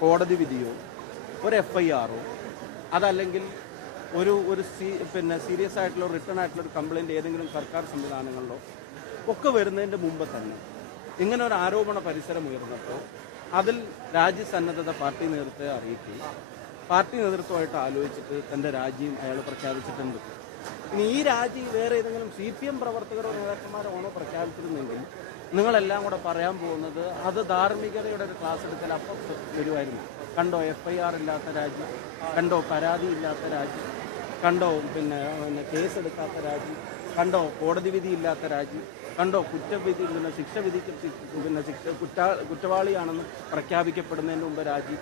കോടതി വിധിയോ ഒരു F I ആറോ അതല്ലെങ്കിൽ ഒരു ഒരു സീ പിന്നെ സീരിയസ് ആയിട്ടുള്ള റിട്ടേൺ ആയിട്ടുള്ള ഒരു കംപ്ലയിന്റ് ഏതെങ്കിലും സർക്കാർ സംവിധാനങ്ങളിലോ ഒക്കെ വരുന്നതിന്റെ മുമ്പ് തന്നെ ഇങ്ങനെ ഒരു ആരോപണ പരിസരം ഉയർന്നപ്പോൾ അതിൽ രാജ്യസന്നദ്ധത പാർട്ടി നേതൃത്വത്തെ അറിയിക്കുകയും പാർട്ടി നേതൃത്വമായിട്ട് ആലോചിച്ചിട്ട് തന്റെ രാജിയും അയാൾ പ്രഖ്യാപിച്ചിട്ടുണ്ട്. ഇനി ഈ രാജി വേറെ ഏതെങ്കിലും സി പി എം പ്രവർത്തകരോ നേതാക്കന്മാരോ ആണോ പ്രഖ്യാപിച്ചിരുന്നെങ്കിൽ നിങ്ങളെല്ലാം കൂടെ പറയാൻ പോകുന്നത് അത് ധാർമ്മികതയുടെ ഒരു ക്ലാസ് എടുക്കൽ അപ്പം വരുമായിരുന്നു. കണ്ടോ എഫ് ഐ ആർ ഇല്ലാത്ത രാജ്യം കണ്ടോ പരാതി ഇല്ലാത്ത രാജ്യം കണ്ടോ പിന്നെ പിന്നെ കേസ് എടുക്കാത്ത രാജ്യം കണ്ടോ കോടതി വിധി ഇല്ലാത്ത രാജ്യം കണ്ടോ കുറ്റവിധി പിന്നെ ശിക്ഷ വിധിക്ക് പിന്നെ ശിക്ഷ കുറ്റാ കുറ്റവാളിയാണെന്ന് പ്രഖ്യാപിക്കപ്പെടുന്നതിന് മുമ്പ് രാജ്യം.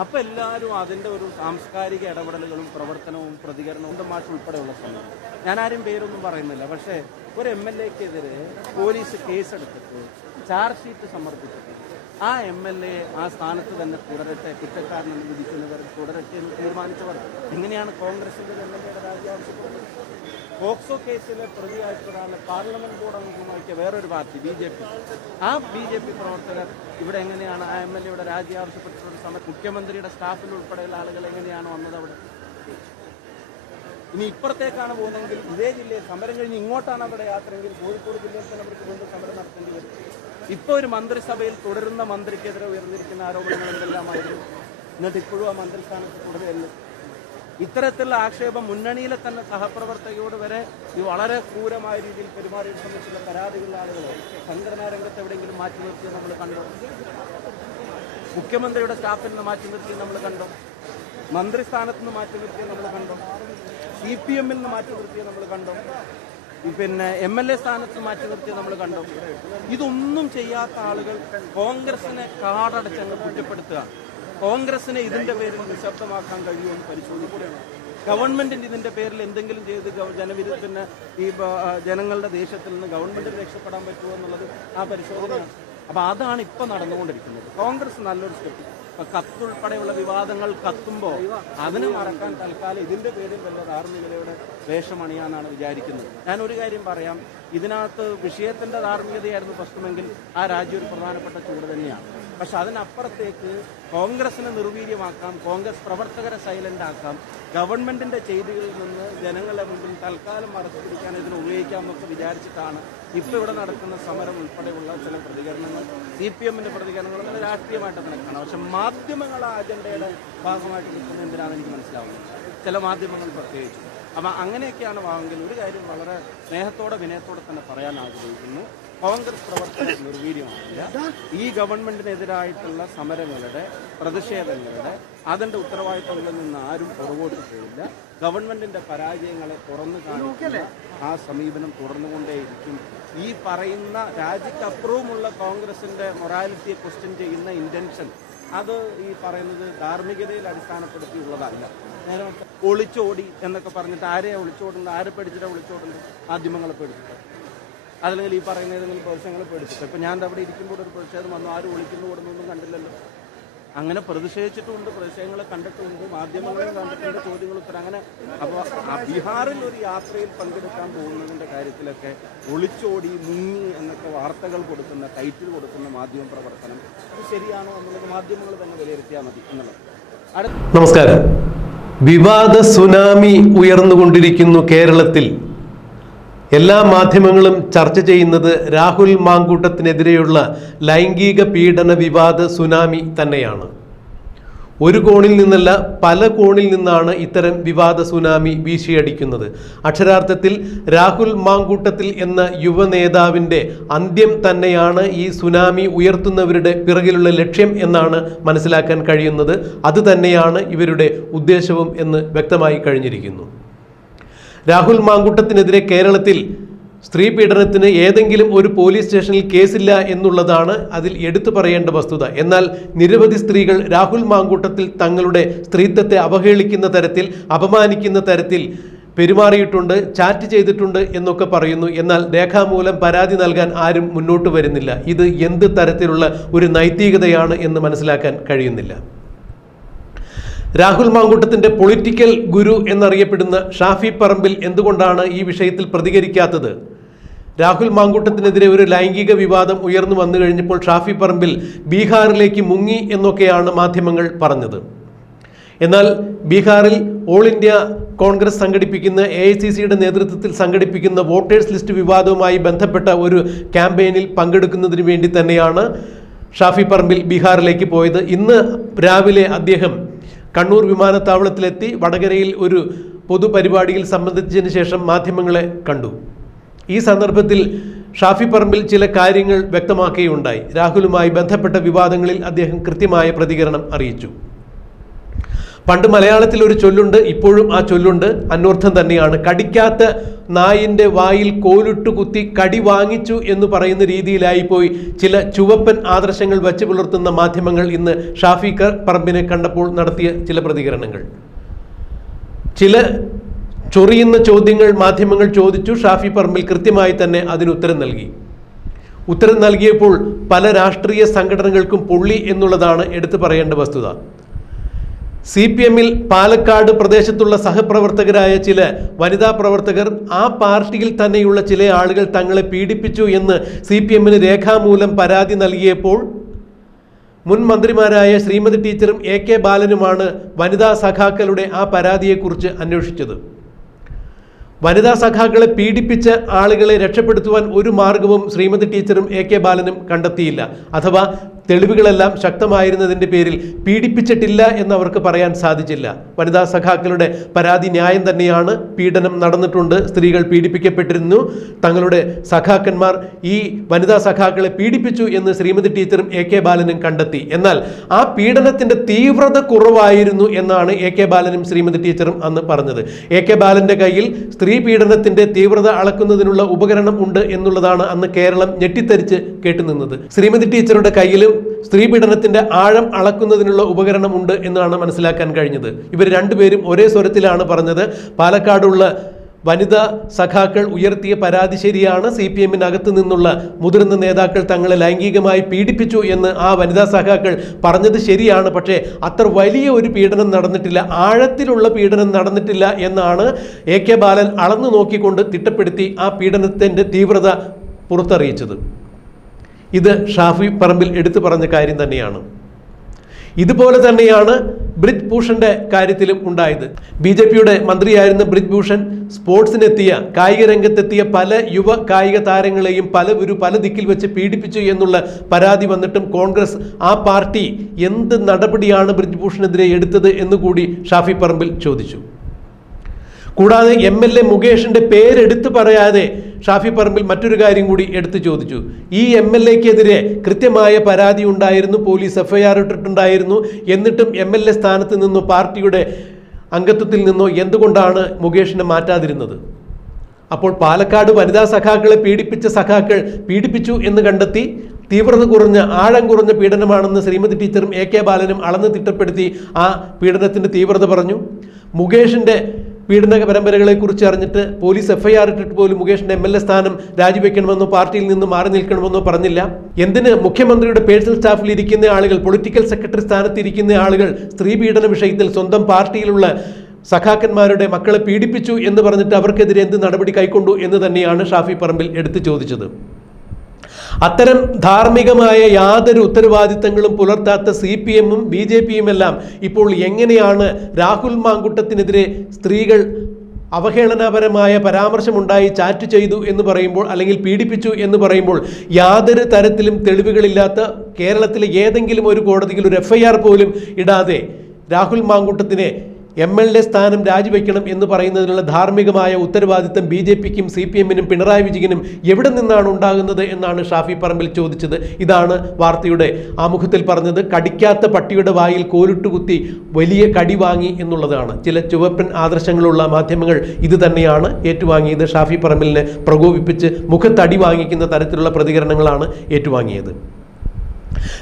അപ്പം എല്ലാവരും അതിന്റെ ഒരു സാംസ്കാരിക ഇടപെടലുകളും പ്രവർത്തനവും പ്രതികരണവും മാഷ് ഉൾപ്പെടെയുള്ള സമയം ഞാനാരും പേരൊന്നും പറയുന്നില്ല. പക്ഷേ ഒരു എം എൽ എക്കെതിരെ പോലീസ് കേസെടുത്തിട്ട് ചാർജ് ഷീറ്റ് സമർപ്പിച്ചിട്ട് ആ എം എൽ എ ആ സ്ഥാനത്ത് തന്നെ തുടരട്ടെ കുറ്റക്കാരനെ വിധിക്കുന്നവർ തുടരട്ടെ എന്ന് തീരുമാനിച്ചവർ എങ്ങനെയാണ് കോൺഗ്രസിന്റെ എം എൽ എയുടെ രാജി ആവശ്യപ്പെടുന്നത്. പോക്സോ കേസിലെ പ്രതിയായിട്ടൊരാളെ പാർലമെന്റ് ബോർഡ് അംഗമാക്കിയ വേറൊരു പാർട്ടി ബി ജെ പി. ആ ബി ജെ പി പ്രവർത്തകർ ഇവിടെ എങ്ങനെയാണ് ആ എം എൽ എയുടെ രാജി ആവശ്യപ്പെട്ടിട്ടുള്ള സമയത്ത് മുഖ്യമന്ത്രിയുടെ സ്റ്റാഫിൽ ഉൾപ്പെടെയുള്ള ആളുകൾ എങ്ങനെയാണ് വന്നത് അവിടെ? ഇനി ഇപ്പുറത്തേക്കാണ് പോകുന്നതെങ്കിൽ ഇതേ ജില്ലയിൽ സമരം കഴിഞ്ഞ് ഇങ്ങോട്ടാണ് അവിടെ യാത്രയെങ്കിൽ കോഴിക്കോട് ജില്ലയിൽ തന്നെ അവർക്ക് വീണ്ടും സമരം നടത്തേണ്ടി വരും. ഇപ്പോൾ ഒരു മന്ത്രിസഭയിൽ തുടരുന്ന മന്ത്രിക്കെതിരെ ഉയർന്നിരിക്കുന്ന ആരോപണങ്ങൾ എന്തെല്ലാമായിരുന്നു എന്നിട്ട് ഇപ്പോഴും ആ മന്ത്രിസ്ഥാനത്ത് തുടരുകയല്ലേ? ഇത്തരത്തിലുള്ള ആക്ഷേപം മുന്നണിയിലെ തന്നെ സഹപ്രവർത്തകയോട് വരെ ഈ വളരെ ക്രൂരമായ രീതിയിൽ പെരുമാറിയത് സംബന്ധിച്ചുള്ള പരാതികളുള്ള ആളുകളോ സംഘടനാ രംഗത്ത് എവിടെയെങ്കിലും മാറ്റി നിർത്തിയത് നമ്മൾ കണ്ടു? മുഖ്യമന്ത്രിയുടെ സ്റ്റാഫിൽ നിന്ന് മാറ്റി നിർത്തിയത് നമ്മൾ കണ്ടോ? മന്ത്രിസ്ഥാനത്ത് നിന്ന് മാറ്റി നിർത്തിയത് നമ്മൾ കണ്ടോ? സി പി എമ്മിൽ നിന്ന് മാറ്റി നിർത്തിയത് നമ്മൾ കണ്ടോ? പിന്നെ എം എൽ എ സ്ഥാനത്ത് മാറ്റി നിർത്തിയത് നമ്മൾ കണ്ടോ? ഇതൊന്നും ചെയ്യാത്ത ആളുകൾ കോൺഗ്രസിനെ കാടടച്ചങ്ങ് കുറ്റപ്പെടുത്തുക. കോൺഗ്രസിനെ ഇതിന്റെ പേരിൽ നിശബ്ദമാക്കാൻ കഴിയുമെന്ന് പരിശോധിക്കുകയാണ്. ഗവൺമെന്റിന്റെ ഇതിന്റെ പേരിൽ എന്തെങ്കിലും ചെയ്ത് ജനവിധി ഈ ജനങ്ങളുടെ ദേശത്തിൽ നിന്ന് ഗവൺമെന്റിന് രക്ഷപ്പെടാൻ പറ്റുമോ എന്നുള്ളത് ആ പരിശോധനയാണ്. അപ്പൊ അതാണ് ഇപ്പൊ നടന്നുകൊണ്ടിരിക്കുന്നത്. കോൺഗ്രസ് നല്ലൊരു സ്റ്റെപ്പ്. കത്തുൾപ്പെടെയുള്ള വിവാദങ്ങൾ കത്തുമ്പോൾ അതിനെ മറക്കാൻ തൽക്കാലം ഇതിന്റെ പേരിൽ വല്ല ധാർമ്മികതയുടെ വേഷമണിയാന്നാണ് വിചാരിക്കുന്നത്. ഞാൻ ഒരു കാര്യം പറയാം. ഇതിനകത്ത് വിഷയത്തിന്റെ ധാർമ്മികതയായിരുന്നു പ്രശ്നമെങ്കിൽ ആ രാജ്യം ഒരു പ്രധാനപ്പെട്ട ചൂട് തന്നെയാണ്. പക്ഷെ അതിനപ്പുറത്തേക്ക് കോൺഗ്രസിനെ നിർവീര്യമാക്കാം കോൺഗ്രസ് പ്രവർത്തകരെ സൈലന്റ് ആക്കാം ഗവൺമെന്റിന്റെ ചെയ്തികളിൽ നിന്ന് ജനങ്ങളെ മുമ്പിൽ തൽക്കാലം മറച്ചു പിടിക്കാൻ ഇതിനെ ഉപയോഗിക്കാമെന്നൊക്കെ വിചാരിച്ചിട്ടാണ് ഇപ്പൊ ഇവിടെ നടക്കുന്ന സമരം ഉൾപ്പെടെയുള്ള ചില പ്രതികരണങ്ങൾ സി പി എമ്മിന്റെ പ്രതികരണങ്ങൾ രാഷ്ട്രീയമായിട്ട് തന്നെ കാണാം. പക്ഷെ മാധ്യമങ്ങൾ ആ അജണ്ടയുടെ ഭാഗമായിട്ട് നിൽക്കുന്നത് എന്തിനാണെന്ന് എനിക്ക് മനസ്സിലാവുന്നത് ചില മാധ്യമങ്ങൾ പ്രത്യേകിച്ച്. അപ്പം അങ്ങനെയൊക്കെയാണ് വാങ്ങുന്നത് ഒരു കാര്യം വളരെ സ്നേഹത്തോടെ വിനയത്തോടെ തന്നെ പറയാൻ ആഗ്രഹിക്കുന്നു. കോൺഗ്രസ് പ്രവർത്തകർ വീഡിയോ. ഈ ഗവൺമെന്റിനെതിരായിട്ടുള്ള സമരങ്ങളുടെ പ്രതിഷേധങ്ങളുടെ അതിന്റെ ഉത്തരവാദിത്തങ്ങളിൽ നിന്ന് ആരും പുറകോട്ട് പോയില്ല. ഗവൺമെന്റിന്റെ പരാജയങ്ങളെ തുറന്നു കാണിക്കുന്ന ആ സമീപനം തുടർന്നുകൊണ്ടേയിരിക്കും. ഈ പറയുന്ന രാജ്യത്തപ്പുറവുമുള്ള കോൺഗ്രസിന്റെ മൊറാലിറ്റിയെ ക്വസ്റ്റ്യൻ ചെയ്യുന്ന ഇന്റൻഷൻ അത് ഈ പറയുന്നത് ധാർമ്മികതയിൽ അടിസ്ഥാനപ്പെടുത്തിയുള്ളതല്ല. നേരെ ഒളിച്ചോടി എന്നൊക്കെ പറഞ്ഞിട്ട് ആരെയാണ് ഒളിച്ചോടുന്നത്? ആരെ പഠിച്ചിട്ടാണ് ഒളിച്ചോടുന്നത്? മാധ്യമങ്ങളെ പേടിച്ചിട്ട്. അതല്ലെങ്കിൽ ഈ പറയുന്ന ഏതെങ്കിലും പ്രതിഷേധങ്ങൾ പേടിച്ചിട്ട് ഇപ്പം ഞാൻ അവിടെ ഇരിക്കുമ്പോൾ ഒരു പ്രതിഷേധം വന്നു ആരും ഒളിക്കുന്നു ഓടുന്നൊന്നും കണ്ടില്ലല്ലോ. അങ്ങനെ പ്രതിഷേധിച്ചിട്ടുമുണ്ട് പ്രതിഷേധങ്ങളെ കണ്ടിട്ടുണ്ട് മാധ്യമങ്ങളെ കണ്ടിട്ടുണ്ട് ചോദ്യങ്ങൾ ഉത്തരം. അങ്ങനെ അപ്പോൾ ബീഹാറിൽ ഒരു യാത്രയിൽ പങ്കെടുക്കാൻ പോകുന്നതിന്റെ കാര്യത്തിലൊക്കെ ഒളിച്ചോടി മുങ്ങി എന്നൊക്കെ വാർത്തകൾ കൊടുക്കുന്ന ടൈറ്റിൽ കൊടുക്കുന്ന മാധ്യമ പ്രവർത്തനം അത് ശരിയാണോ എന്നുള്ളത് മാധ്യമങ്ങൾ തന്നെ വിലയിരുത്തിയാൽ മതി എന്നുള്ളത്. നമസ്കാരം. വിവാദ സുനാമി ഉയർന്നുകൊണ്ടിരിക്കുന്നു കേരളത്തിൽ. എല്ലാ മാധ്യമങ്ങളും ചർച്ച ചെയ്യുന്നത് രാഹുൽ മാങ്കൂട്ടത്തിനെതിരെയുള്ള ലൈംഗിക പീഡന വിവാദ സുനാമി തന്നെയാണ്. ഒരു കോണിൽ നിന്നല്ല പല കോണിൽ നിന്നാണ് ഇത്തരം വിവാദ സുനാമി വീശിയടിക്കുന്നത്. അക്ഷരാർത്ഥത്തിൽ രാഹുൽ മാങ്കൂട്ടത്തിൽ എന്ന യുവ നേതാവിന്റെ അന്ത്യം തന്നെയാണ് ഈ സുനാമി ഉയർത്തുന്നവരുടെ പിറകിലുള്ള ലക്ഷ്യം എന്നാണ് മനസ്സിലാക്കാൻ കഴിയുന്നത്. അതുതന്നെയാണ് ഇവരുടെ ഉദ്ദേശവും എന്ന് വ്യക്തമായി കഴിഞ്ഞിരിക്കുന്നു. രാഹുൽ മാങ്കുട്ടത്തിനെതിരെ കേരളത്തിൽ സ്ത്രീ പീഡനത്തിന് ഏതെങ്കിലും ഒരു പോലീസ് സ്റ്റേഷനിൽ കേസില്ല എന്നുള്ളതാണ് അതിൽ എടുത്തു പറയേണ്ട വസ്തുത. എന്നാൽ നിരവധി സ്ത്രീകൾ രാഹുൽ മാങ്കൂട്ടത്തിൽ തങ്ങളുടെ സ്ത്രീത്വത്തെ അവഹേളിക്കുന്ന തരത്തിൽ അപമാനിക്കുന്ന തരത്തിൽ പെരുമാറിയിട്ടുണ്ട് ചാറ്റ് ചെയ്തിട്ടുണ്ട് എന്നൊക്കെ പറയുന്നു. എന്നാൽ രേഖാമൂലം പരാതി നൽകാൻ ആരും മുന്നോട്ട് വരുന്നില്ല. ഇത് എന്ത് തരത്തിലുള്ള ഒരു നൈതികതയാണ് എന്ന് മനസ്സിലാക്കാൻ കഴിയുന്നില്ല. രാഹുൽ മാങ്കൂട്ടത്തിന്റെ പൊളിറ്റിക്കൽ ഗുരു എന്നറിയപ്പെടുന്ന ഷാഫി പറമ്പിൽ എന്തുകൊണ്ടാണ് ഈ വിഷയത്തിൽ പ്രതികരിക്കാത്തത്? രാഹുൽ മാങ്കൂട്ടത്തിനെതിരെ ഒരു ലൈംഗിക വിവാദം ഉയർന്നു വന്നു കഴിഞ്ഞപ്പോൾ ഷാഫി പറമ്പിൽ ബീഹാറിലേക്ക് മുങ്ങി എന്നൊക്കെയാണ് മാധ്യമങ്ങൾ പറഞ്ഞത്. എന്നാൽ ബീഹാറിൽ ഓൾ ഇന്ത്യ കോൺഗ്രസ് സംഘടിപ്പിക്കുന്ന എ ഐ സി സിയുടെ നേതൃത്വത്തിൽ സംഘടിപ്പിക്കുന്ന വോട്ടേഴ്സ് ലിസ്റ്റ് വിവാദവുമായി ബന്ധപ്പെട്ട ഒരു ക്യാമ്പയിനിൽ പങ്കെടുക്കുന്നതിന് വേണ്ടി തന്നെയാണ് ഷാഫി പറമ്പിൽ ബീഹാറിലേക്ക് പോയത്. ഇന്ന് രാവിലെ അദ്ദേഹം കണ്ണൂർ വിമാനത്താവളത്തിലെത്തി വടകരയിൽ ഒരു പൊതുപരിപാടിയിൽ സംബന്ധിച്ചതിന് ശേഷം മാധ്യമങ്ങളെ കണ്ടു. ഈ സന്ദർഭത്തിൽ ഷാഫി പറമ്പിൽ ചില കാര്യങ്ങൾ വ്യക്തമാക്കുകയുണ്ടായി. രാഹുലുമായി ബന്ധപ്പെട്ട വിവാദങ്ങളിൽ അദ്ദേഹം കൃത്യമായ പ്രതികരണം അറിയിച്ചു. പണ്ട് മലയാളത്തിൽ ഒരു ചൊല്ലുണ്ട് ഇപ്പോഴും ആ ചൊല്ലുണ്ട്. അന്വർത്ഥം തന്നെയാണ്. കടിക്കാത്ത നായിന്റെ വായിൽ കോലിട്ട് കുത്തി കടി വാങ്ങിച്ചു എന്ന് പറയുന്ന രീതിയിലായി പോയി ചില ചുവപ്പൻ ആദർശങ്ങൾ വച്ചു പുലർത്തുന്ന മാധ്യമങ്ങൾ ഇന്ന് ഷാഫി പറമ്പിനെ കണ്ടപ്പോൾ നടത്തിയ ചില പ്രതികരണങ്ങൾ. ചില ചൊറിയുന്ന ചോദ്യങ്ങൾ മാധ്യമങ്ങൾ ചോദിച്ചു ഷാഫി പറമ്പിൽ കൃത്യമായി തന്നെ അതിന് ഉത്തരം നൽകി. ഉത്തരം നൽകിയപ്പോൾ പല രാഷ്ട്രീയ സംഘടനകൾക്കും പൊള്ളി എന്നുള്ളതാണ് എടുത്തു പറയേണ്ട വസ്തുത. സി പി എമ്മിൽ പാലക്കാട് പ്രദേശത്തുള്ള സഹപ്രവർത്തകരായ ചില വനിതാ പ്രവർത്തകർ ആ പാർട്ടിയിൽ തന്നെയുള്ള ചില ആളുകൾ തങ്ങളെ പീഡിപ്പിച്ചു എന്ന് സി പി എമ്മിന് രേഖാമൂലം പരാതി നൽകിയപ്പോൾ മുൻ മന്ത്രിമാരായ ശ്രീമതി ടീച്ചറും എ കെ ബാലനുമാണ് വനിതാ സഖാക്കളുടെ ആ പരാതിയെക്കുറിച്ച് അന്വേഷിച്ചത്. വനിതാ സഖാക്കളെ പീഡിപ്പിച്ച ആളുകളെ രക്ഷപ്പെടുത്തുവാൻ ഒരു മാർഗവും ശ്രീമതി ടീച്ചറും എ കെ ബാലനും കണ്ടെത്തിയില്ല. അഥവാ തെളിവുകളെല്ലാം ശക്തമായിരുന്നതിന്റെ പേരിൽ പീഡിപ്പിച്ചിട്ടില്ല എന്ന് അവർക്ക് പറയാൻ സാധിച്ചില്ല. വനിതാ സഖാക്കളുടെ പരാതി ന്യായം തന്നെയാണ്. പീഡനം നടന്നിട്ടുണ്ട്. സ്ത്രീകൾ പീഡിപ്പിക്കപ്പെട്ടിരുന്നു. തങ്ങളുടെ സഖാക്കന്മാർ ഈ വനിതാ സഖാക്കളെ പീഡിപ്പിച്ചു എന്ന് ശ്രീമതി ടീച്ചറും എ കെ ബാലനും കണ്ടെത്തി. എന്നാൽ ആ പീഡനത്തിന്റെ തീവ്രത കുറവായിരുന്നു എന്നാണ് എ കെ ബാലനും ശ്രീമതി ടീച്ചറും അന്ന് പറഞ്ഞത്. എ കെ ബാലന്റെ കയ്യിൽ സ്ത്രീ പീഡനത്തിന്റെ തീവ്രത അളക്കുന്നതിനുള്ള ഉപകരണം ഉണ്ട് എന്നുള്ളതാണ് അന്ന് കേരളം ഞെട്ടിത്തരിച്ച് കേട്ടുനിന്നത്. ശ്രീമതി ടീച്ചറുടെ കയ്യിലും സ്ത്രീ പീഡനത്തിന്റെ ആഴം അളക്കുന്നതിനുള്ള ഉപകരണം ഉണ്ട് എന്നാണ് മനസ്സിലാക്കാൻ കഴിഞ്ഞത്. ഇവർ രണ്ടുപേരും ഒരേ സ്വരത്തിലാണ് പറഞ്ഞത്. പാലക്കാടുള്ള വനിതാ സഖാക്കൾ ഉയർത്തിയ പരാതി ശരിയാണ്. സി പി എമ്മിനകത്ത് നിന്നുള്ള മുതിർന്ന നേതാക്കൾ തങ്ങളെ ലൈംഗികമായി പീഡിപ്പിച്ചു എന്ന് ആ വനിതാ സഖാക്കൾ പറഞ്ഞത് ശരിയാണ്. പക്ഷേ അത്ര വലിയ ഒരു പീഡനം നടന്നിട്ടില്ല. ആഴത്തിലുള്ള പീഡനം നടന്നിട്ടില്ല എന്നാണ് എ കെ ബാലൻ അളന്നു നോക്കിക്കൊണ്ട് തിട്ടപ്പെടുത്തി ആ പീഡനത്തിന്റെ തീവ്രത പുറത്തറിയിച്ചത്. ഇത് ഷാഫി പറമ്പിൽ എടുത്തു പറഞ്ഞ കാര്യം തന്നെയാണ്. ഇതുപോലെ തന്നെയാണ് ബ്രിജ് ഭൂഷന്റെ കാര്യത്തിലും ഉണ്ടായത്. ബി ജെ പിയുടെ മന്ത്രിയായിരുന്ന ബ്രിജ് ഭൂഷൺ സ്പോർട്സിനെത്തിയ കായിക രംഗത്തെത്തിയ പല യുവ കായിക താരങ്ങളെയും പല ഒരു പല ദിക്കിൽ വെച്ച് പീഡിപ്പിച്ചു എന്നുള്ള പരാതി വന്നിട്ടും കോൺഗ്രസ് ആ പാർട്ടി എന്ത് നടപടിയാണ് ബ്രിജ് ഭൂഷണെതിരെ എടുത്തത് എന്നുകൂടി ഷാഫി പറമ്പിൽ ചോദിച്ചു. കൂടാതെ എം എൽ എ മുകേഷിന്റെ പേരെടുത്തു പറയാതെ ഷാഫി പറമ്പിൽ മറ്റൊരു കാര്യം കൂടി എടുത്തു ചോദിച്ചു. ഈ എം എൽ എക്കെതിരെ കൃത്യമായ പരാതി ഉണ്ടായിരുന്നു പോലീസ് എഫ്ഐആർ ഇട്ടിട്ടുണ്ടായിരുന്നു. എന്നിട്ടും എം എൽ എ സ്ഥാനത്ത് നിന്നോ പാർട്ടിയുടെ അംഗത്വത്തിൽ നിന്നോ എന്തുകൊണ്ടാണ് മുകേഷിനെ മാറ്റാതിരുന്നത്? അപ്പോൾ പാലക്കാട് വനിതാ സഖാക്കളെ പീഡിപ്പിച്ച സഖാക്കൾ പീഡിപ്പിച്ചു എന്ന് കണ്ടെത്തി തീവ്രത കുറഞ്ഞ ആഴം കുറഞ്ഞ പീഡനമാണെന്ന് ശ്രീമതി ടീച്ചറും എ കെ ബാലനും അളന്ന് തിട്ടപ്പെടുത്തി ആ പീഡനത്തിന്റെ തീവ്രത പറഞ്ഞു. മുകേഷിന്റെ പീഡന പരമ്പരകളെ കുറിച്ച് അറിഞ്ഞിട്ട് പോലീസ് എഫ്ഐആർ ഇട്ടിട്ട് പോലും മുകേഷിന്റെ എം എൽ എ സ്ഥാനം രാജിവെക്കണമെന്നോ പാർട്ടിയിൽ നിന്ന് മാറി നിൽക്കണമെന്നോ പറഞ്ഞില്ല. എന്തിന് മുഖ്യമന്ത്രിയുടെ പേഴ്സണൽ സ്റ്റാഫിൽ ഇരിക്കുന്ന ആളുകൾ പൊളിറ്റിക്കൽ സെക്രട്ടറി സ്ഥാനത്ത് ഇരിക്കുന്ന ആളുകൾ സ്ത്രീ പീഡന വിഷയത്തിൽ സ്വന്തം പാർട്ടിയിലുള്ള സഖാക്കന്മാരുടെ മക്കളെ പീഡിപ്പിച്ചു എന്ന് പറഞ്ഞിട്ട് അവർക്കെതിരെ എന്ത് നടപടി കൈക്കൊണ്ടു എന്ന് തന്നെയാണ് ഷാഫി പറമ്പിൽ എടുത്തു ചോദിച്ചത്. അത്തരം ധാർമ്മികമായ യാതൊരു ഉത്തരവാദിത്തങ്ങളും പുലർത്താത്ത സി പി എമ്മും ബി ജെ പിയും എല്ലാം ഇപ്പോൾ എങ്ങനെയാണ് രാഹുൽ മാങ്കുട്ടത്തിനെതിരെ സ്ത്രീകൾ അവഹേളനപരമായ പരാമർശമുണ്ടായി ചാറ്റ് ചെയ്തു എന്ന് പറയുമ്പോൾ അല്ലെങ്കിൽ പീഡിപ്പിച്ചു എന്ന് പറയുമ്പോൾ യാതൊരു തരത്തിലും തെളിവുകളില്ലാത്ത കേരളത്തിലെ ഏതെങ്കിലും ഒരു കോടതിയിൽ ഒരു എഫ്ഐആർ പോലും ഇടാതെ രാഹുൽ മാങ്കുട്ടത്തിനെ എം എൽ എ സ്ഥാനം രാജിവെക്കണം എന്ന് പറയുന്നതിനുള്ള ധാർമ്മികമായ ഉത്തരവാദിത്തം ബി ജെ പിക്കും സി പി എമ്മിനും പിണറായി വിജയനും എവിടെ നിന്നാണ് ഉണ്ടാകുന്നത് എന്നാണ് ഷാഫി പറമ്പിൽ ചോദിച്ചത്. ഇതാണ് വാർത്തയുടെ ആമുഖത്തിൽ പറഞ്ഞത് കടിക്കാത്ത പട്ടിയുടെ വായിൽ കോലിട്ടുകുത്തി വലിയ കടി വാങ്ങി എന്നുള്ളതാണ്. ചില ചുവപ്പൻ ആദർശങ്ങളുള്ള മാധ്യമങ്ങൾ ഇത് തന്നെയാണ് ഏറ്റുവാങ്ങിയത്. ഷാഫി പറമ്പിലിനെ പ്രകോപിപ്പിച്ച് മുഖത്തടി വാങ്ങിക്കുന്ന തരത്തിലുള്ള പ്രതികരണങ്ങളാണ് ഏറ്റുവാങ്ങിയത്.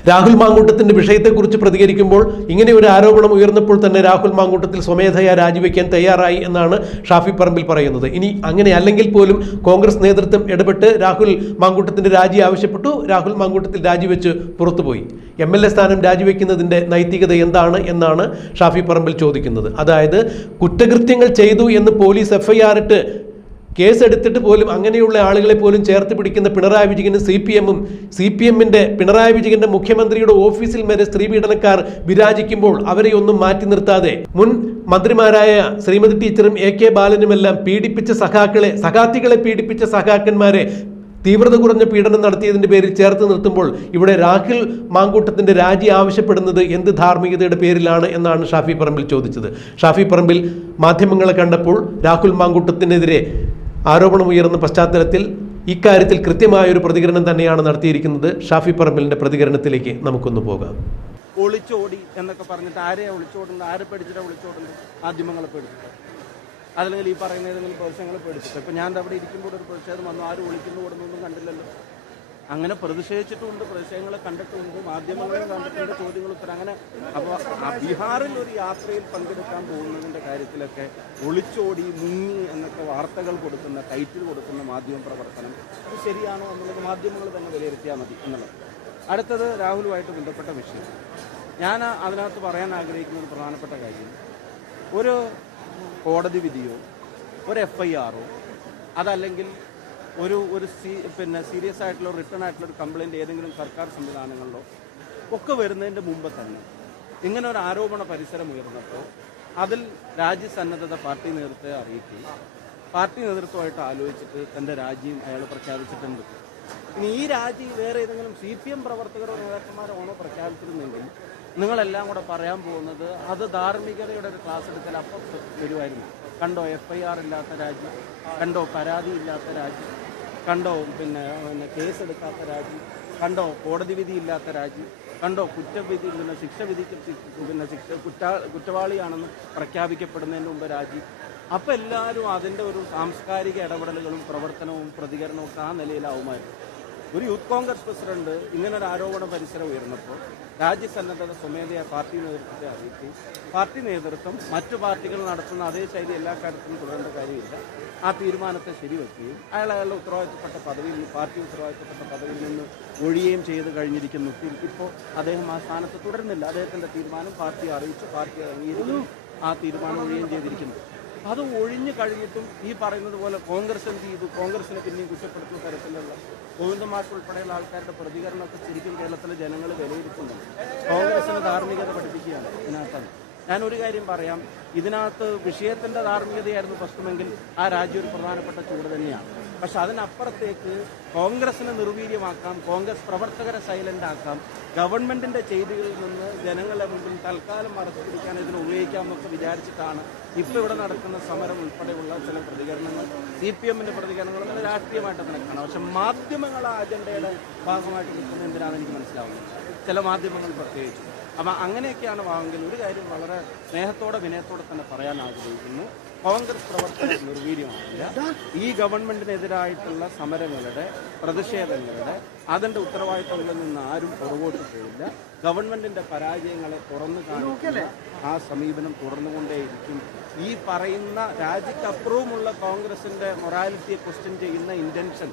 രാഹുൽ മാങ്കൂട്ടത്തിന്റെ വിഷയത്തെക്കുറിച്ച് പ്രതികരിക്കുമ്പോൾ ഇങ്ങനെ ഒരു ആരോപണം ഉയർന്നപ്പോൾ തന്നെ രാഹുൽ മാങ്കൂട്ടത്തിൽ സ്വമേധയാ രാജിവെക്കാൻ തയ്യാറായി എന്നാണ് ഷാഫി പറമ്പിൽ പറയുന്നത്. ഇനി അങ്ങനെ അല്ലെങ്കിൽ പോലും കോൺഗ്രസ് നേതൃത്വം ഇടപെട്ട് രാഹുൽ മാങ്കൂട്ടത്തിന്റെ രാജി ആവശ്യപ്പെട്ടു. രാഹുൽ മാങ്കൂട്ടത്തിൽ രാജിവെച്ച് പുറത്തുപോയി. എം എൽ എ സ്ഥാനം രാജിവെക്കുന്നതിന്റെ നൈതികത എന്താണ് എന്നാണ് ഷാഫി പറമ്പിൽ ചോദിക്കുന്നത്. അതായത് കുറ്റകൃത്യങ്ങൾ ചെയ്തു എന്ന് പോലീസ് എഫ്ഐആർ ഇട്ട് കേസെടുത്തിട്ട് പോലും അങ്ങനെയുള്ള ആളുകളെ പോലും ചേർത്ത് പിടിക്കുന്ന പിണറായി വിജയനും സി പി എമ്മും സി പി എമ്മിന്റെ പിണറായി വിജയന്റെ മുഖ്യമന്ത്രിയുടെ ഓഫീസിൽ വരെ സ്ത്രീ പീഡനക്കാർ വിരാജിക്കുമ്പോൾ അവരെ ഒന്നും മാറ്റി നിർത്താതെ മുൻ മന്ത്രിമാരായ ശ്രീമതി ടീച്ചറും എ കെ ബാലനുമെല്ലാം പീഡിപ്പിച്ച സഖാക്കളെ സഖാത്തികളെ പീഡിപ്പിച്ച സഖാക്കന്മാരെ തീവ്രത കുറഞ്ഞ പീഡനം നടത്തിയതിന്റെ പേരിൽ ചേർത്ത് നിർത്തുമ്പോൾ ഇവിടെ രാഹുൽ മാങ്കൂട്ടത്തിന്റെ രാജി ആവശ്യപ്പെടുന്നത് എന്ത് ധാർമ്മികതയുടെ പേരിലാണ് എന്നാണ് ഷാഫി പറമ്പിൽ ചോദിച്ചത്. ഷാഫി പറമ്പിൽ മാധ്യമങ്ങളെ കണ്ടപ്പോൾ രാഹുൽ മാങ്കൂട്ടത്തിനെതിരെ ആരോപണമുയർന്ന പശ്ചാത്തലത്തിൽ ഇക്കാര്യത്തിൽ കൃത്യമായ ഒരു പ്രതികരണം തന്നെയാണ് നടത്തിയിരിക്കുന്നത്. ഷാഫി പറമ്പിലിന്റെ പ്രതികരണത്തിലേക്ക് നമുക്കൊന്ന് പോകാം. ഒളിച്ചോടി എന്നൊക്കെ പറഞ്ഞിട്ട് ആരെ ഒളിച്ചോടുന്നത്? ആരെ പഠിച്ചിട്ട് ഒളിച്ചോടുന്നത്? മാധ്യമങ്ങളെ പേടിച്ചിട്ട്. അതല്ലെങ്കിൽ ഈ പറയുന്ന ഏതെങ്കിലും പ്രതിഷേധങ്ങളെ പേടിച്ചിട്ട്. ഇപ്പൊ ഞാൻ അവിടെ ഇരിക്കുമ്പോൾ ഒരു പ്രതിഷേധം വന്നു. ആരും ഒളിക്കുന്നു ഓടുന്നൊന്നും കണ്ടില്ലല്ലോ. അങ്ങനെ പ്രതിഷേധിച്ചിട്ടുമുണ്ട് പ്രതിഷേധങ്ങൾ കണ്ടിട്ടുമുണ്ട് മാധ്യമങ്ങളും കണ്ടിട്ടുണ്ട് ചോദ്യങ്ങൾ ഉത്തരം. അങ്ങനെ അപ്പോൾ ബീഹാറിൽ ഒരു യാത്രയിൽ പങ്കെടുക്കാൻ പോകുന്നതിന്റെ കാര്യത്തിലൊക്കെ ഒളിച്ചോടി മുങ്ങി എന്നൊക്കെ വാർത്തകൾ കൊടുക്കുന്ന ടൈറ്റിൽ കൊടുക്കുന്ന മാധ്യമ പ്രവർത്തനം അത് ശരിയാണോ എന്നുള്ളത് മാധ്യമങ്ങൾ തന്നെ വിലയിരുത്തിയാൽ മതി എന്നുള്ളത്. അടുത്തത് രാഹുലുമായിട്ട് ബന്ധപ്പെട്ട വിഷയം. ഞാൻ അതിനകത്ത് പറയാൻ ആഗ്രഹിക്കുന്ന ഒരു പ്രധാനപ്പെട്ട കാര്യം. ഒരു കോടതി വിധിയോ ഒരു എഫ് ഐ ആറോ അതല്ലെങ്കിൽ ഒരു ഒരു സീ പിന്നെ സീരിയസ് ആയിട്ടുള്ള റിട്ടേൺ ആയിട്ടുള്ള ഒരു കംപ്ലയിന്റ് ഏതെങ്കിലും സർക്കാർ സംവിധാനങ്ങളിലോ ഒക്കെ വരുന്നതിന്റെ മുമ്പ് തന്നെ ഇങ്ങനെ ഒരു ആരോപണ പരിസരം ഉയർന്നപ്പോൾ അതിൽ രാജ്യസന്നദ്ധത പാർട്ടി നേതൃത്വത്തെ അറിയിക്കുകയും പാർട്ടി നേതൃത്വമായിട്ട് ആലോചിച്ചിട്ട് തന്റെ രാജിയും അയാൾ പ്രഖ്യാപിച്ചിട്ടുണ്ട്. ഇനി ഈ രാജി വേറെ ഏതെങ്കിലും സി പി എം പ്രവർത്തകരോ നേതാക്കന്മാരോ ആണോ പ്രഖ്യാപിച്ചിരുന്നെങ്കിൽ നിങ്ങളെല്ലാം കൂടെ പറയാൻ പോകുന്നത് അത് ധാർമ്മികതയുടെ ഒരു ക്ലാസ് എടുക്കൽ അപ്പം വരുമായിരുന്നു. കണ്ടോ എഫ് ഐ ആർ ഇല്ലാത്ത രാജ്യം കണ്ടോ പരാതി ഇല്ലാത്ത രാജ്യം. കണ്ടോ? പിന്നെ പിന്നെ കേസെടുക്കാത്ത രാജ്യം. കണ്ടോ? കോടതി വിധി ഇല്ലാത്ത രാജ്യം. കണ്ടോ? കുറ്റവിധി പിന്നെ ശിക്ഷ വിധിക്ക് പിന്നെ ശിക്ഷ കുറ്റാ കുറ്റവാളിയാണെന്ന് പ്രഖ്യാപിക്കപ്പെടുന്നതിന് മുമ്പ് രാജ്യം. അപ്പം എല്ലാവരും അതിന്റെ ഒരു സാംസ്കാരിക ഇടപെടലുകളും പ്രവർത്തനവും പ്രതികരണവും ആ നിലയിലാവുമായിരുന്നു ഒരു യൂത്ത് കോൺഗ്രസ് പ്രസിഡന്റ് ഇങ്ങനൊരു ആരോപണ പരിസരം ഉയർന്നപ്പോൾ രാജ്യസന്നദ്ധത സ്വമേധയാ പാർട്ടി നേതൃത്വത്തെ അറിയിച്ചു. പാർട്ടി നേതൃത്വം മറ്റു പാർട്ടികൾ നടത്തുന്ന അതേ ശൈലി എല്ലാ കാര്യത്തിലും തുടരേണ്ട കാര്യമില്ല. ആ തീരുമാനത്തെ ശരിവെക്കുകയും അയാൾ അയാളുടെ ഉത്തരവാദിത്തപ്പെട്ട പദവിയിൽ നിന്ന് പാർട്ടി ഉത്തരവാദിത്തപ്പെട്ട പദവിയിൽ നിന്ന് ഒഴിയുകയും ചെയ്ത് കഴിഞ്ഞിരിക്കുന്നു. ഇപ്പോൾ അദ്ദേഹം ആ സ്ഥാനത്ത് തുടരുന്നില്ല. അദ്ദേഹത്തിന്റെ തീരുമാനം പാർട്ടി അറിയിച്ചു പാർട്ടി അംഗീകരിച്ചു ആ തീരുമാനം ഒഴിയുകയും ചെയ്തിരിക്കുന്നു. അത് ഒഴിഞ്ഞു കഴിഞ്ഞിട്ടും ഈ പറയുന്നത് പോലെ കോൺഗ്രസ് എന്ത് ചെയ്തു? കോൺഗ്രസിനെ പിന്നെയും കുറ്റപ്പെടുത്തുന്ന തരത്തിലുള്ള ഗോവിന്ദമാർക്ക് ഉൾപ്പെടെയുള്ള ആൾക്കാരുടെ പ്രതികരണമൊക്കെ ശരിക്കും കേരളത്തിലെ ജനങ്ങൾ വിലയിരുത്തുന്നുണ്ട്. കോൺഗ്രസിന് ധാർമ്മികത പഠിപ്പിക്കുകയാണ് ഇതിനകത്താണ്. ഞാൻ ഒരു കാര്യം പറയാം. ഇതിനകത്ത് വിഷയത്തിന്റെ ധാർമ്മികതയായിരുന്നു പ്രശ്നമെങ്കിൽ ആ രാജ്യം ഒരു പ്രധാനപ്പെട്ട ചൂട് തന്നെയാണ്. പക്ഷെ അതിനപ്പുറത്തേക്ക് കോൺഗ്രസിനെ നിർവീര്യമാക്കാം കോൺഗ്രസ് പ്രവർത്തകരെ സൈലന്റ് ആക്കാം ഗവൺമെന്റിന്റെ ചെയ്തികളിൽ നിന്ന് ജനങ്ങളെ മുമ്പിൽ തൽക്കാലം മറച്ചു പിടിക്കാൻ ഇതിനെ ഉപയോഗിക്കാമെന്നൊക്കെ വിചാരിച്ചിട്ടാണ് ഇപ്പൊ ഇവിടെ നടക്കുന്ന സമരം ഉൾപ്പെടെയുള്ള ചില പ്രതികരണങ്ങൾ സി പി എമ്മിന്റെ പ്രതികരണങ്ങൾ അങ്ങനെ രാഷ്ട്രീയമായിട്ട് നടക്കണം പക്ഷെ മാധ്യമങ്ങൾ ആ അജണ്ടയുടെ ഭാഗമായിട്ട് നിൽക്കുന്നത് എന്തിനാണെന്ന് എനിക്ക് മനസ്സിലാവുന്നത് ചില മാധ്യമങ്ങൾ പ്രത്യേകിച്ച്. അപ്പം അങ്ങനെയൊക്കെയാണ് വാങ്ങുന്നത് ഒരു കാര്യം വളരെ സ്നേഹത്തോടെ വിനയത്തോടെ തന്നെ പറയാൻ ആഗ്രഹിക്കുന്നു. കോൺഗ്രസ് പ്രവർത്തകർ നിർവീര്യമാകില്ല ഈ ഗവൺമെന്റിനെതിരായിട്ടുള്ള സമരങ്ങളുടെ പ്രതിഷേധങ്ങളുടെ അതിന്റെ ഉത്തരവാദിത്തങ്ങളിൽ നിന്ന് ആരും പുറകോട്ട് പോയില്ല ഗവൺമെന്റിന്റെ പരാജയങ്ങളെ തുറന്നു കാണിക്കുന്ന ആ സമീപനം തുടർന്നുകൊണ്ടേയിരിക്കും. ഈ പറയുന്ന രാജ്യക്കപ്പുറവുമുള്ള കോൺഗ്രസിന്റെ മൊറാലിറ്റിയെ ക്വസ്റ്റ്യൻ ചെയ്യുന്ന ഇന്റൻഷൻ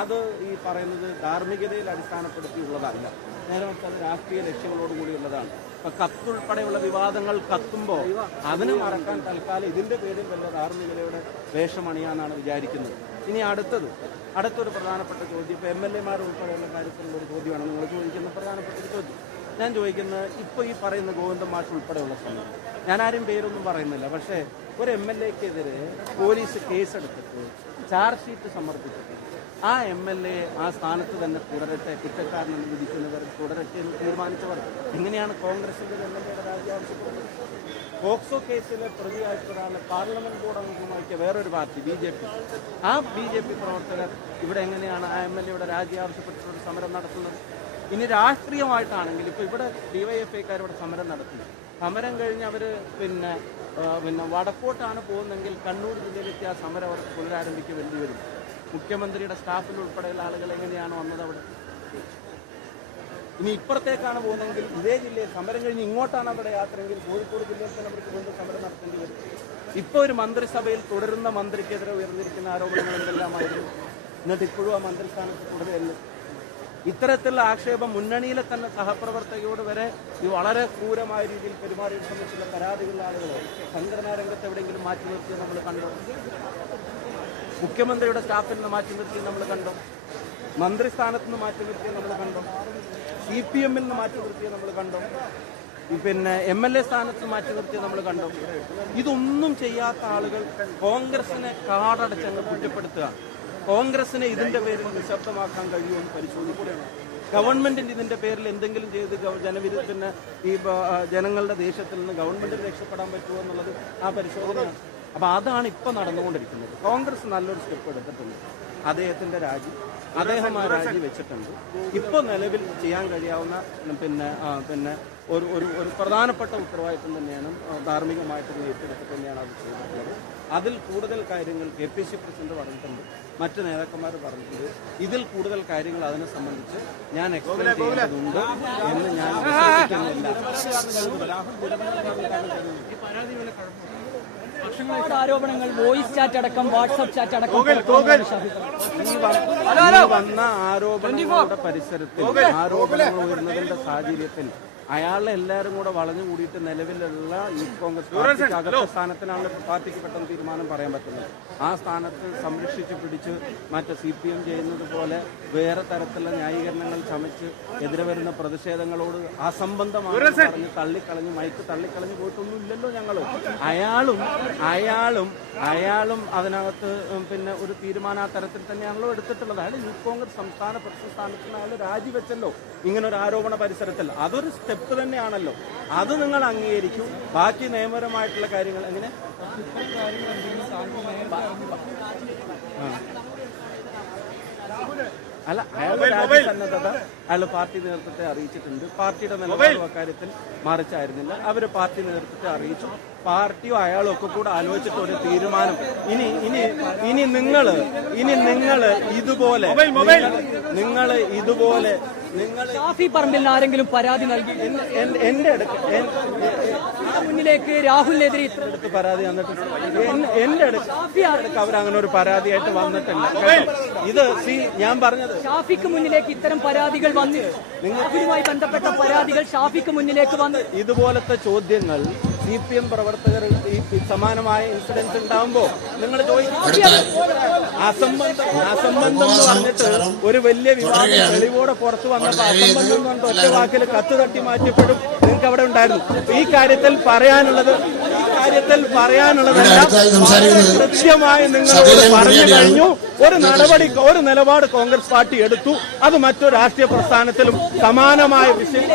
അത് ഈ പറയുന്നത് ധാർമ്മികതയിൽ അടിസ്ഥാനപ്പെടുത്തിയുള്ളതല്ല. നേരെ അത് രാഷ്ട്രീയ ലക്ഷ്യങ്ങളോടുകൂടിയുള്ളതാണ് ഇപ്പൊ കത്തുൾപ്പെടെയുള്ള വിവാദങ്ങൾ കത്തുമ്പോൾ അതിന് മറക്കാൻ തൽക്കാലം ഇതിന്റെ പേരിൽ വല്ല ധാർമ്മികതയുടെ വേഷമണിയാന്നാണ് വിചാരിക്കുന്നത്. ഇനി അടുത്തത് അടുത്തൊരു പ്രധാനപ്പെട്ട ചോദ്യം ഇപ്പൊ എം എൽ എമാർ ഉൾപ്പെടെയുള്ള കാര്യത്തിലുള്ള ഒരു ചോദ്യമാണ്. നിങ്ങൾ ചോദിക്കുന്ന പ്രധാനപ്പെട്ട ഒരു ചോദ്യം. ഞാൻ ചോദിക്കുന്നത് ഇപ്പോൾ ഈ പറയുന്ന ഗോവിന്ദൻ മാഷ് ഉൾപ്പെടെയുള്ള സമയം ഞാനാരും പേരൊന്നും പറയുന്നില്ല. പക്ഷേ ഒരു എം എൽ എക്കെതിരെ പോലീസ് കേസെടുത്തിട്ട് ചാർജ് ഷീറ്റ് സമർപ്പിച്ചിട്ട് ആ എം എൽ എ ആ സ്ഥാനത്ത് തന്നെ തുടരട്ടെ കുറ്റക്കാരനെന്ന് വിധിക്കുന്നവർ തുടരട്ടെ എന്ന് തീരുമാനിച്ചവർ എങ്ങനെയാണ് കോൺഗ്രസിന്റെ എം എൽ എയുടെ രാജി ആവശ്യപ്പെടുന്നത്. പോക്സോ കേസിലെ പ്രതിയായിട്ടുള്ള ഒരാളെ പാർലമെന്റ് ബോർഡ് അംഗമാക്കിയ വേറൊരു പാർട്ടി ബി ജെ പി. ആ ബി ജെ പി പ്രവർത്തകർ ഇവിടെ എങ്ങനെയാണ് ആ എം എൽ എയുടെ രാജി ആവശ്യപ്പെട്ടിട്ടൊരു സമരം നടത്തുന്നത്? ഇനി രാഷ്ട്രീയമായിട്ടാണെങ്കിൽ ഇപ്പോൾ ഇവിടെ ഡിവൈഎഫ്ഐക്കാർ ഇവിടെ സമരം നടത്തി സമരം കഴിഞ്ഞ് അവർ പിന്നെ പിന്നെ വടക്കോട്ടാണ് പോകുന്നതെങ്കിൽ കണ്ണൂർ ജില്ലയിലെത്തി ആ സമരം അവർ പുനരാരംഭിക്കുക വേണ്ടി വരും. മുഖ്യമന്ത്രിയുടെ സ്റ്റാഫിൽ ഉൾപ്പെടെയുള്ള ആളുകൾ എങ്ങനെയാണ് വന്നത് അവിടെ? ഇനി ഇപ്പുറത്തേക്കാണ് പോകുന്നതെങ്കിൽ ഇതേ ജില്ലയിൽ സമരം കഴിഞ്ഞ് ഇങ്ങോട്ടാണ് അവിടെ യാത്രയെങ്കിൽ കോഴിക്കോട് ജില്ലയിൽ തന്നെ അവർക്ക് വീണ്ടും സമരം നടത്തേണ്ടി വരും. ഇപ്പോൾ ഒരു മന്ത്രിസഭയിൽ തുടരുന്ന മന്ത്രിക്കെതിരെ ഉയർന്നിരിക്കുന്ന ആരോപണങ്ങൾ എന്തെല്ലാമായിരുന്നു? എന്നിട്ട് ഇപ്പോഴും ആ മന്ത്രിസ്ഥാനത്ത് തുടരുകയല്ലേ? ഇത്തരത്തിലുള്ള ആക്ഷേപം മുന്നണിയിലെ തന്നെ സഹപ്രവർത്തകയോട് വരെ ഈ വളരെ ക്രൂരമായ രീതിയിൽ പെരുമാറിയത് സംബന്ധിച്ചുള്ള പരാതികളുള്ള ആളുകൾ സംഘടനാ രംഗത്ത് എവിടെയെങ്കിലും മാറ്റി നിർത്തിയത് നമ്മൾ കണ്ടു. മുഖ്യമന്ത്രിയുടെ സ്റ്റാഫിൽ നിന്ന് മാറ്റി നിർത്തി നമ്മൾ കണ്ടു? മന്ത്രിസ്ഥാനത്ത് നിന്ന് മാറ്റി നിർത്തിയ നമ്മൾ കണ്ടു? സി പി എമ്മിൽ നിന്ന് മാറ്റി നിർത്തിയ നമ്മൾ കണ്ടു? പിന്നെ എം എൽ എ സ്ഥാനത്ത് മാറ്റി നിർത്തിയ നമ്മൾ കണ്ടു? ഇതൊന്നും ചെയ്യാത്ത ആളുകൾ കോൺഗ്രസിനെ കാടടച്ചങ്ങ് കുറ്റപ്പെടുത്തുക. കോൺഗ്രസിനെ ഇതിന്റെ പേരിൽ നിശബ്ദമാക്കാൻ കഴിയുമെന്ന് പരിശോധിക്കുകയാണ്. ഗവൺമെന്റിന് ഇതിന്റെ പേരിൽ എന്തെങ്കിലും ചെയ്ത് ജനവിധത്തിന് ഈ ജനങ്ങളുടെ ദേഷ്യത്തിൽ നിന്ന് ഗവൺമെന്റിന് രക്ഷപ്പെടാൻ പറ്റുമോ എന്നുള്ളത് ആ പരിശോധനയാണ്. അപ്പൊ അതാണ് ഇപ്പൊ നടന്നുകൊണ്ടിരിക്കുന്നത്. കോൺഗ്രസ് നല്ലൊരു സ്റ്റെപ്പ് എടുത്തിട്ടുണ്ട്. അദ്ദേഹത്തിന്റെ രാജി അദ്ദേഹം ആ രാജി വെച്ചിട്ടുണ്ട്. ഇപ്പോൾ നിലവിൽ ചെയ്യാൻ കഴിയാവുന്ന പിന്നെ പിന്നെ ഒരു ഒരു ഒരു പ്രധാനപ്പെട്ട ഉത്തരവാദിത്വം തന്നെയാണ് ആ, ഏറ്റെടുത്ത് തന്നെയാണ് അത് ചെയ്തിട്ടുള്ളത്. അതിൽ കൂടുതൽ കാര്യങ്ങൾ കെ പി സി പ്രസിഡന്റ് പറഞ്ഞിട്ടുണ്ട് മറ്റ് നേതാക്കന്മാർ പറഞ്ഞിട്ടുണ്ട്. ഇതിൽ കൂടുതൽ കാര്യങ്ങൾ അതിനെ സംബന്ധിച്ച് ഞാൻ എക്സ്പ്ലെയിൻ ചെയ്യേണ്ടതുണ്ട് എന്ന് ഞാൻ വിശ്വസിക്കുന്നില്ല. ഒരുപാട് ആരോപണങ്ങൾ വോയിസ് ചാറ്റ് അടക്കം വാട്സ്ആപ്പ് ചാറ്റ് അടക്കം വന്ന ആരോപണങ്ങളുടെ പരിസരത്തിൽ ആരോപണങ്ങൾ ഉയർന്നതിന്റെ സാഹചര്യത്തിൽ അയാളെ എല്ലാവരും കൂടെ വളഞ്ഞു കൂടിയിട്ട് നിലവിലുള്ള യൂത്ത് കോൺഗ്രസ് അകത്ത സ്ഥാനത്തിനാണ് പാർട്ടിക്ക് പെട്ടെന്ന് തീരുമാനം പറയാൻ പറ്റുന്നത്. ആ സ്ഥാനത്ത് സംരക്ഷിച്ച് പിടിച്ച് മറ്റേ സി പി എം ചെയ്യുന്നത് പോലെ വേറെ തരത്തിലുള്ള ന്യായീകരണങ്ങൾ ചമച്ച് എതിരെ വരുന്ന പ്രതിഷേധങ്ങളോട് അസംബന്ധമായി പറഞ്ഞ് തള്ളിക്കളഞ്ഞ് മയക്ക് തള്ളിക്കളഞ്ഞ് പോയിട്ടൊന്നും ഇല്ലല്ലോ ഞങ്ങൾ അയാളും അയാളും അയാളും അതിനകത്ത് പിന്നെ ഒരു തീരുമാനം ആ തരത്തിൽ തന്നെയാണല്ലോ എടുത്തിട്ടുള്ളത്. അയാൾ യൂത്ത് കോൺഗ്രസ് സംസ്ഥാന പ്രസിഡന്റ് സ്ഥാനത്തിന് അയാൾ രാജിവെച്ചല്ലോ ഇങ്ങനൊരു ആരോപണ പരിസരത്തിൽ. അതൊരു സ്റ്റെപ്പ് തന്നെയാണല്ലോ. അത് നിങ്ങൾ അംഗീകരിക്കും. ബാക്കി നിയമപരമായിട്ടുള്ള കാര്യങ്ങൾ എങ്ങനെ. അല്ല അയാളുടെ രാജ്യസന്നദ്ധത അയാൾ പാർട്ടി നേതൃത്വത്തെ അറിയിച്ചിട്ടുണ്ട്. പാർട്ടിയുടെ നിലപാട് അക്കാര്യത്തിൽ മറിച്ചായിരുന്നില്ല. അവർ പാർട്ടി നേതൃത്വത്തെ അറിയിച്ചു. പാർട്ടിയോ അയാളും ഒക്കെ കൂടെ ആലോചിച്ചിട്ട് ഒരു തീരുമാനം. ഇനി ഇനി ഇനി നിങ്ങൾ ഇനി നിങ്ങൾ ഇതുപോലെ നിങ്ങൾ ഇതുപോലെ ഷാഫി പറമ്പിൽ ആരെങ്കിലും പരാതി നൽകി? എന്റെ അടുത്ത് ആ മുന്നിലേക്ക് രാഹുലിനെതിരെ ഇത്ര അടുത്ത് പരാതി വന്നിട്ടുണ്ട് എന്റെ അടുത്ത് അടുത്ത് അവരങ്ങനെ ഒരു പരാതിയായിട്ട് വന്നിട്ടില്ല. ഇത് സി ഞാൻ പറഞ്ഞത് ഷാഫിക്ക് മുന്നിലേക്ക് ഇത്തരം പരാതികൾ വന്നു രാഹുലുമായി ബന്ധപ്പെട്ട പരാതികൾ ഷാഫിക്ക് മുന്നിലേക്ക് വന്നു ഇതുപോലത്തെ ചോദ്യങ്ങൾ സി പി എം പ്രവർത്തകർ ഈ സമാനമായ ഇൻസിഡൻസ് ഉണ്ടാകുമ്പോ നിങ്ങൾ ചോദിക്കും. അസംബന്ധം അസംബന്ധം എന്ന് പറഞ്ഞിട്ട് ഒരു വലിയ വിവാദം തെളിവോടെ പുറത്തു വന്നപ്പോ അസംബന്ധം എന്ന് പറഞ്ഞിട്ട് ഒറ്റ വാക്കിൽ കത്ത് തട്ടി മാറ്റിയപ്പോഴും നിങ്ങൾക്ക് അവിടെ ഉണ്ടായിരുന്നു ഈ കാര്യത്തിൽ പറയാനുള്ളത് ഈ കാര്യത്തിൽ പറയാനുള്ളതെല്ലാം കൃത്യമായി നിങ്ങളോട് സകലൻ പറഞ്ഞു. കഴിഞ്ഞു ഒരു നടപടി ഒരു നിലപാട് കോൺഗ്രസ് പാർട്ടി എടുത്തു അത് മറ്റു രാഷ്ട്രീയ പ്രസ്ഥാനത്തിലും സമാനമായ വിഷയം